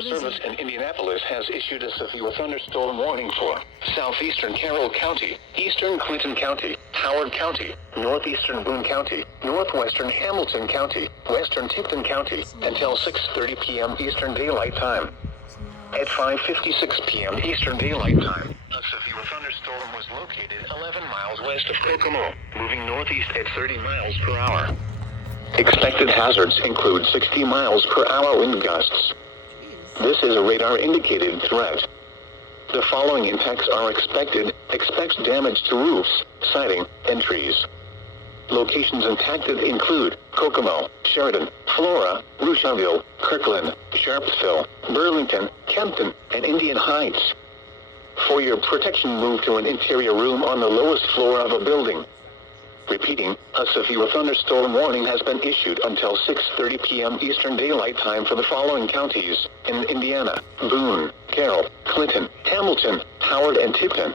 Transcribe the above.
Weather Service in Indianapolis has issued a severe thunderstorm warning for southeastern Carroll County, eastern Clinton County, Howard County, northeastern Boone County, northwestern Hamilton County, western Tipton County, until 6:30 p.m. Eastern Daylight Time. At 5:56 p.m. Eastern Daylight Time, a severe thunderstorm was located 11 miles west of Kokomo, moving northeast at 30 miles per hour. Expected hazards include 60 miles per hour wind gusts. This is a radar-indicated threat. The following impacts are expected. Expect damage to roofs, siding, and trees. Locations impacted include Kokomo, Sheridan, Flora, Rushville, Kirkland, Sharpsville, Burlington, Kempton, and Indian Heights. For your protection, move to an interior room on the lowest floor of a building. Repeating, a severe thunderstorm warning has been issued until 6:30 p.m. Eastern Daylight Time for the following counties in Indiana: Boone, Carroll, Clinton, Hamilton, Howard, and Tipton.